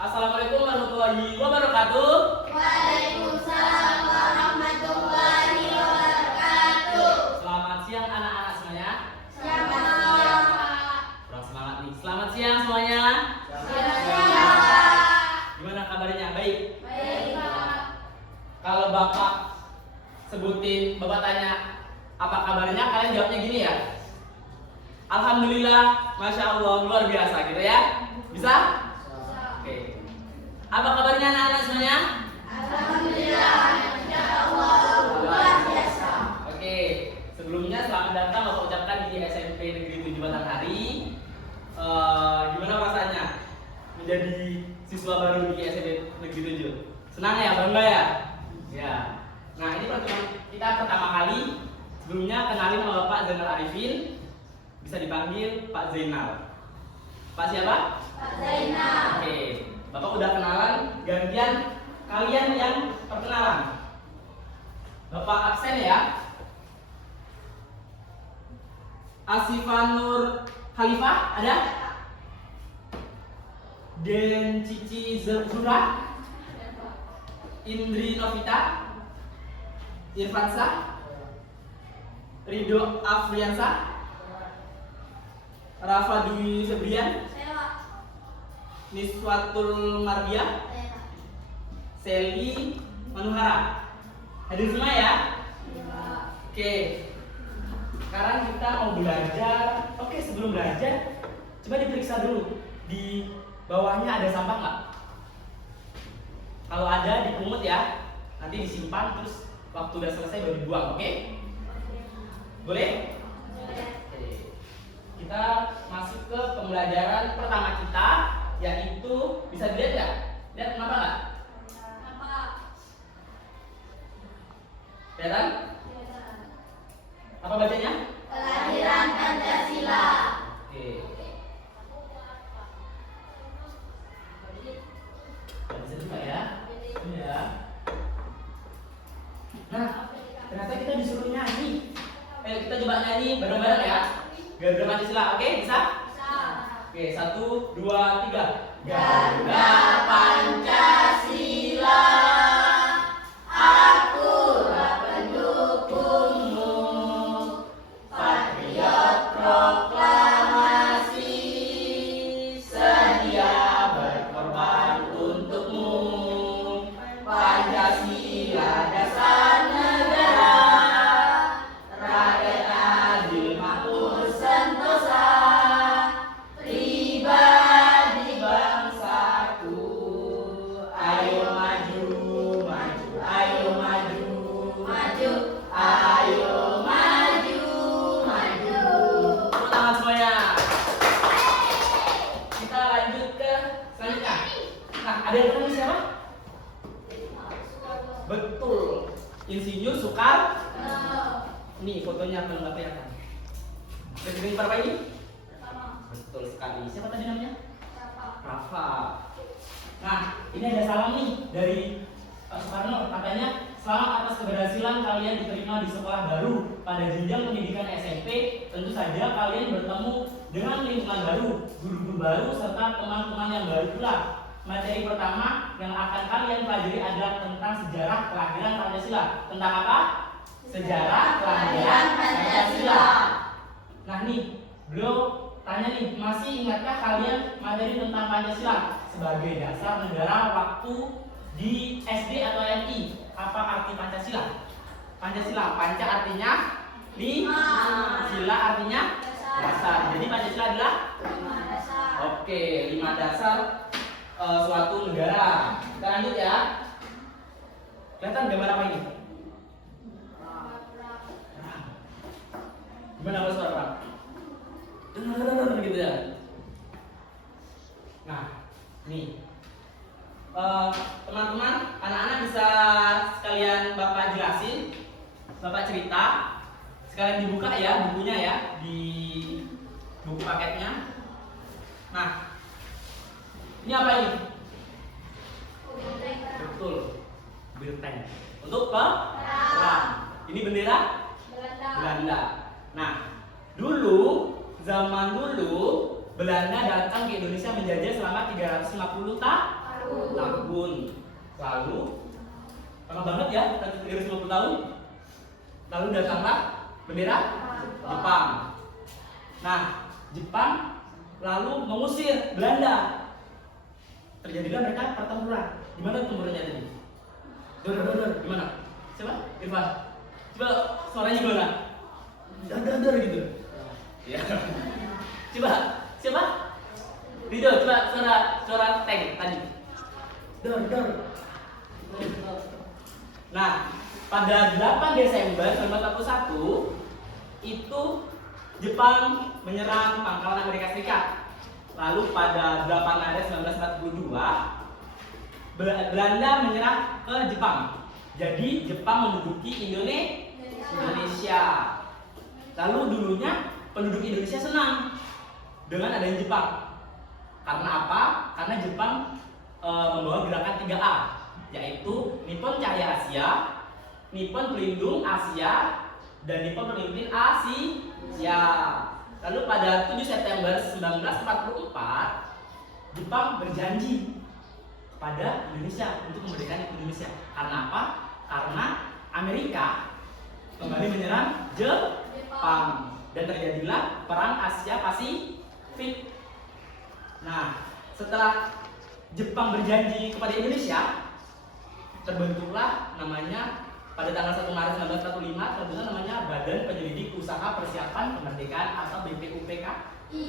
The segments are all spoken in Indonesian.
Assalamualaikum warahmatullahi wabarakatuh. Waalaikumsalam warahmatullahi wabarakatuh. Selamat siang anak-anak semuanya. Selamat siang, Pak. Kurang semangat nih. Selamat siang semuanya. Selamat siang, Pak. Gimana kabarnya? Baik. Baik, Pak. Kalau Bapak sebutin, Bapak tanya apa kabarnya, kalian jawabnya gini ya. Alhamdulillah, Masya Allah, luar biasa gitu ya. Bisa? Oke. Apa kabarnya anak-anak semuanya? Alhamdulillah, Masya Allah, luar biasa. Oke, sebelumnya selamat datang Bapak ucapkan di SMP Negeri 7 Batanghari. Gimana rasanya menjadi siswa baru di SMP Negeri 7? Senang ya, bangga ya? Ya. Nah, ini pertemuan kita pertama kali. Sebelumnya kenalin nama Bapak Zainal Arifin. Bisa dipanggil Pak Zainal. Pak siapa? Pak Zainal. Oke, Bapak udah kenalan, gantian kalian yang perkenalan. Bapak absen ya. Asifanur Khalifah ada? Den Cici Zura, Indri Novita, Irfansa, Ridho Afriansa, Rafa Dwi Febrian, Saya, Pak. Niswatul Mardia, Saya, Pak. Seli Manuhara. Hadir semua ya? Iya, Pak. Oke. Sekarang kita mau belajar. Oke, sebelum belajar, coba diperiksa dulu. Di bawahnya ada sampah nggak? Kalau ada, dipungut ya. Nanti disimpan, terus waktu udah selesai baru dibuang, oke? Boleh? Boleh. Oke. Kita masuk ke pembelajaran pertama kita, yaitu bisa dilihat nggak? Lihat kenapa nggak? Apa? Kelihatan? Iya. Apa bacanya? Kelahiran Pancasila. Oke. Bisa juga ya? Iya. Nah, ternyata kita disuruh nyanyi. Ayo kita coba nyanyi bareng-bareng ya. Garuda Pancasila, oke? Bisa? Bisa. Oke, 1, 2, 3. Garuda Pancasila, akulah pendukungmu, patriot proklamasi, sedia berkorban untukmu. Pancasila dasar negara, rakyat adil makmur sentosa, pribadi bangsaku. Ayo maju, maju, ayo maju, maju, ayo maju, maju. Tepuk tangan semuanya. Kita lanjut ke selanjutnya. Nah, ada yang kenal siapa? Betul, Insinyur Soekarno. Ini fotonya kalau nggak kelihatan. Presiden berapa ini? Betul sekali. Siapa tadi namanya? Rafa. Nah, ini ada salam nih dari Pak Soekarno. Katanya, selamat atas keberhasilan kalian diterima di sekolah baru pada jenjang pendidikan SMP. Tentu saja kalian bertemu dengan lingkungan baru, guru-guru baru, serta teman-teman yang baru pula. Materi pertama yang akan kalian pelajari adalah tentang sejarah kelahiran Pancasila. Tentang apa? Sejarah kelahiran Pancasila. Nah nih, beliau tanya nih, masih ingatkah kalian materi tentang Pancasila sebagai dasar negara waktu di SD atau MI? Apa arti Pancasila? Pancasila, panca artinya lima, sila artinya dasar. Jadi Pancasila adalah oke, 5 dasar suatu negara. Kita lanjut ya. Kelihatan gambar apa ini? Gimana kalau suara perang? Gitu ya. Nah, nih teman-teman, anak-anak bisa sekalian Bapak jelasin, Bapak cerita, sekalian dibuka ya bukunya ya, di buku paketnya. Nah, ini apa ini? Betul, bilteng. Untuk perang. Ini bendera Belanda. Nah, zaman dulu Belanda datang ke Indonesia menjajah selama 350 tahun. Tahun. Lalu lama banget ya, 350 tahun. Lalu datanglah bendera Jepang. Nah, Jepang lalu mengusir Belanda. Terjadilah mereka pertempuran. Di mana pertempurannya tadi? Dor, gimana? Siapa? Irfan. Coba suaranya gimana? Dor gitu. Ya. Coba, siapa? Rido, coba suara tank tadi. Dor. Nah, pada 8 Desember 1941 itu Jepang menyerang pangkalan Amerika Serikat. Lalu pada 8 Maret 1942 Belanda menyerah ke Jepang. Jadi Jepang menduduki Indonesia. Lalu dulunya penduduk Indonesia senang dengan adanya Jepang. Karena apa? Karena Jepang membawa gerakan 3A, yaitu Nippon Cahaya Asia, Nippon Pelindung Asia, dan Nippon Pemimpin Asia. Lalu pada 7 September 1944 Jepang berjanji pada Indonesia untuk memerdekakan Indonesia. Karena apa? Karena Amerika kembali menyerang Jepang dan terjadilah perang Asia Pasifik. Nah, setelah Jepang berjanji kepada Indonesia, terbentuklah namanya pada tanggal 1 Maret 1945 terbentuk namanya Badan Penyelidik Usaha Persiapan Kemerdekaan atau BPUPKI.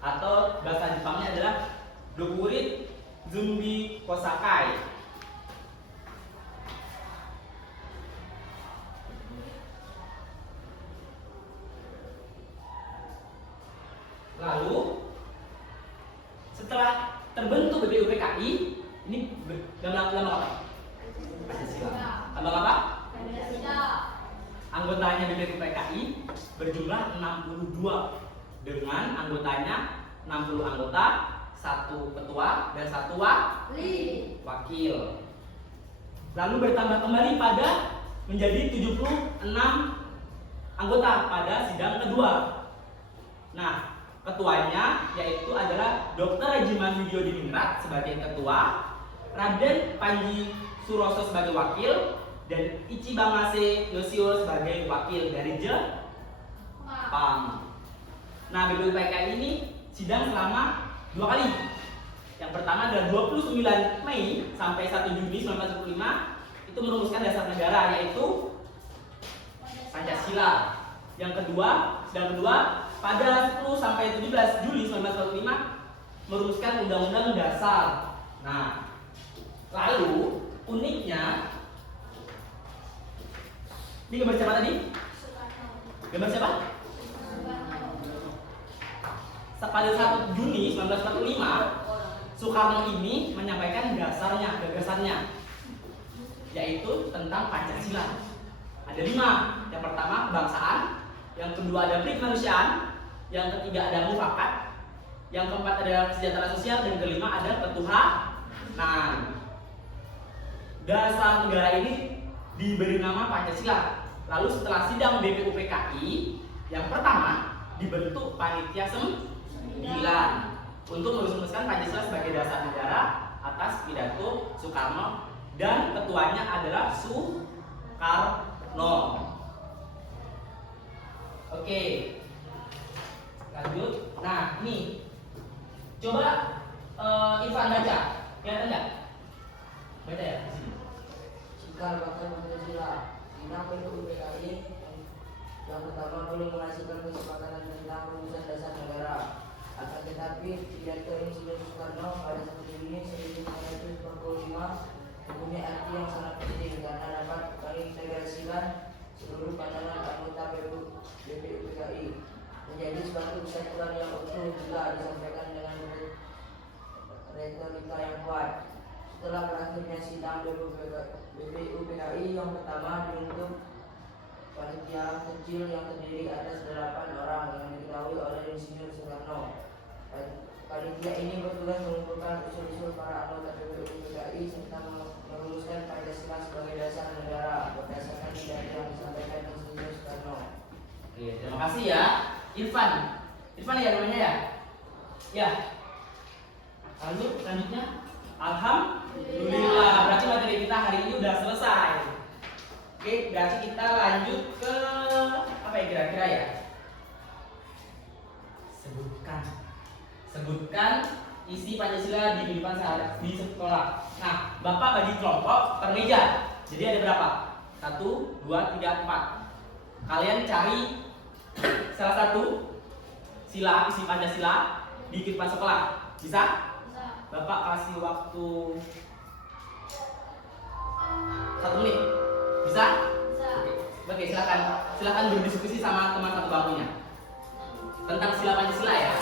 Atau bahasa Jepangnya adalah Dokurit Zumbi Kosakai. Lalu setelah terbentuk BPUPKI, ini dalam apa? Pancasila. Tambah apa? Anggotanya BPUPKI berjumlah 62 dengan anggotanya 60 anggota, 1 ketua dan 1 wakil. Lalu bertambah kembali pada menjadi 76 anggota pada sidang kedua. Nah, ketuanya yaitu adalah Dr. Regiman Widyodiningrat sebagai ketua, Raden Panji Suroso sebagai wakil, dan Ichibamase Yoshio sebagai wakil dari Jepang. Nah, BPUPKI ini sidang selama 2 kali. Yang pertama adalah 29 Mei sampai 1 Juni 1945 itu merumuskan dasar negara yaitu Pancasila. Yang kedua, sidang kedua pada 10 sampai 17 Juli 1945 merumuskan Undang-Undang Dasar. Nah, lalu uniknya ini gambar siapa tadi? Gambar siapa? Pada 1 Juni 1945 Soekarno ini menyampaikan gagasannya yaitu tentang Pancasila. Ada 5. Yang pertama kebangsaan, yang kedua ada kemanusiaan, yang ketiga ada mufakat, yang keempat adalah kesejahteraan sosial, dan kelima ada ketuhanan. Dasar negara ini diberi nama Pancasila. Lalu setelah sidang BPUPKI yang pertama dibentuk panitia 9 untuk merumuskan Pancasila sebagai dasar negara atas pidato Soekarno, dan ketuanya adalah Soekarno. Oke, lanjut. Nah, ini coba Irfan baca, kelihatan nggak? Baca ya di sini. Cikal bakal Pancasila. Sidang BPUPKI yang pertama belum menghasilkan kesepakatan tentang rumusan dasar negara. Akan tetapi pidato Insinyur Soekarno pada 1 Juni 1945 mempunyai arti yang sangat penting karena dapat mengintegrasikan seluruh pandangan anggota BPUPKI menjadi suatu kesatuan yang utuh jika disampaikan dengan retorika yang kuat. Setelah berakhirnya sidang BPUPKI yang pertama dibentuk panitia kecil yang terdiri atas 8 orang yang diketahui oleh Insinyur Soekarno. Panitia ini bertugas mengumpulkan usul-usul para anggota BPUPKI serta merumuskan Pancasila sebagai dasar negara berdasarkan pidato yang disampaikan Insinyur Soekarno. Oke, terima kasih ya, Irfan. Irfan ya namanya ya? Ya. Lalu selanjutnya Alhamdulillah. Berarti materi kita hari ini udah selesai. Oke, berarti kita lanjut ke apa ya kira-kira ya? Sebutkan isi Pancasila di kehidupan sehari di sekolah. Nah, Bapak bagi kelompok per meja. Jadi ada berapa? 1, 2, 3, 4. Kalian cari salah satu sila isi Pancasila di kehidupan sekolah. Bisa? Bapak kasih waktu 1 menit. Bisa? Oke, silakan berdiskusi sama teman satu bangkunya tentang sila Pancasila ya.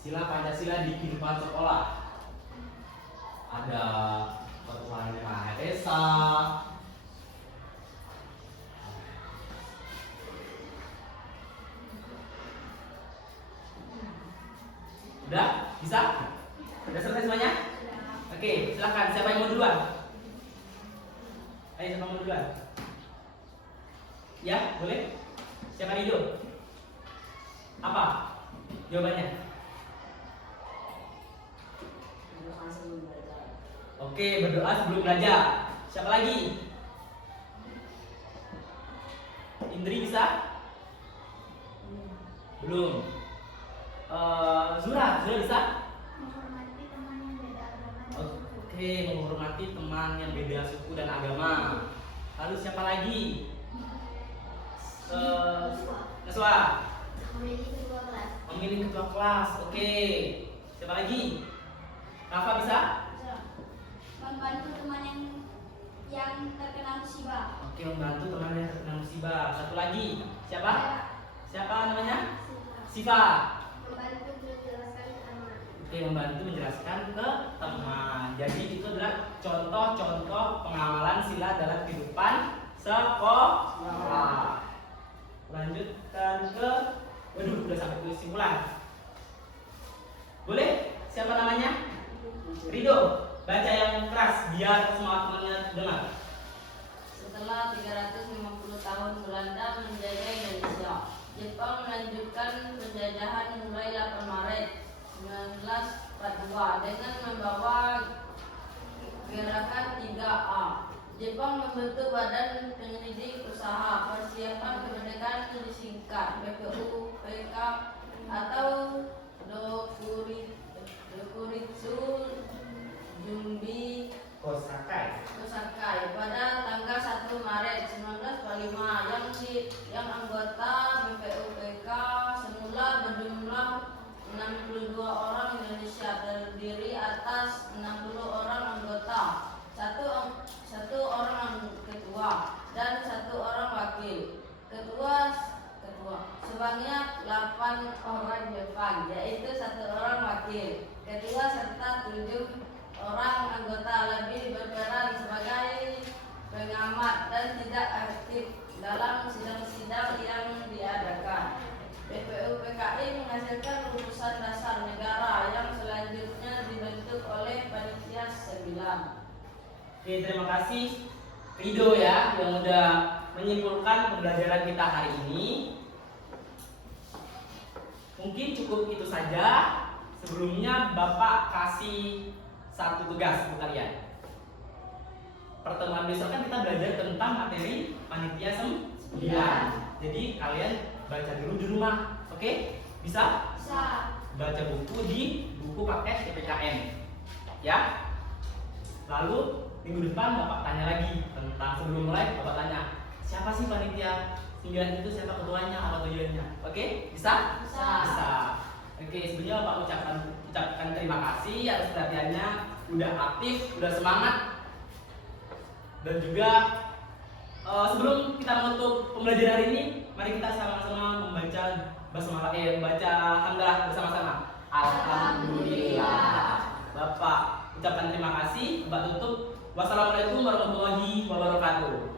Sila Pancasila di kehidupan sekolah. Ada Ketuhanan Yang Maha Esa, udah? Bisa? Udah selesai semuanya? Oke, silakan. Siapa yang mau duluan? Ayo, siapa mau duluan? Ya, boleh? Siapa hijau? Apa jawabannya? Oke, berdoa sebelum belajar. Siapa lagi? Indri bisa? Belum. Zura bisa? Menghormati teman yang beda agama dan suku. Oke, menghormati teman yang beda suku dan agama. Lalu siapa lagi? Naswa. Memiliki ketua kelas. Memilih ketua kelas. Oke. Siapa lagi? Rafa bisa? Membantu teman yang terkena musibah. Oke, membantu teman yang terkena musibah. Satu lagi. Siapa? Siapa namanya? Siva. Membantu menjelaskan teman. Oke, membantu menjelaskan ke teman. Jadi itu adalah contoh-contoh pengamalan sila dalam kehidupan sekolah. Lanjutkan ke, waduh, udah sampai ke kesimpulan. Boleh? Siapa namanya? Rido. Baca yang keras biar semua temannya dengar. Setelah 350 tahun Belanda menjajah Indonesia, Jepang melanjutkan penjajahan mulai 8 Maret 1942 dengan membawa gerakan 3A. Jepang membentuk Badan Penyelidik Usaha Persiapan Kemerdekaan yang disingkat BPUPK atau Dokuritsu Jumbi Kosakai. pada tanggal 1 Maret 1945 yang anggota BPUPK semula berjumlah 62 orang Indonesia terdiri atas 60 orang anggota, satu orang ketua dan 1 orang wakil. Ketua sebanyak 8 orang Jepang, yaitu 1 orang wakil ketua serta 7 orang anggota lebih berperan sebagai pengamat dan tidak aktif dalam sidang-sidang yang diadakan. BPUPKI menghasilkan rumusan dasar negara yang selanjutnya dibentuk oleh Panitia 9. Oke, terima kasih Rido ya yang udah menyimpulkan pembelajaran kita hari ini. Mungkin cukup itu saja. Sebelumnya Bapak kasih satu tugas untuk kalian. Pertemuan besok kan kita belajar tentang materi Panitia 9. Jadi kalian baca dulu di rumah. Oke? Bisa? Bisa. Baca buku di buku paket PPKN. Ya? Lalu minggu depan Bapak tanya lagi tentang sebelum mulai Bapak tanya, siapa sih Panitia 9 itu, siapa ketuanya, apa tujuannya? Oke? Bisa? Bisa. Bisa. Oke, sebelumnya Bapak ucapkan terima kasih atas perhatiannya, udah aktif, udah semangat. Dan juga sebelum kita menutup pembelajaran hari ini, mari kita sama-sama membaca membaca hamdalah bersama-sama. Alhamdulillah. Bapak ucapkan terima kasih, Bapak tutup. Wassalamualaikum warahmatullahi wabarakatuh.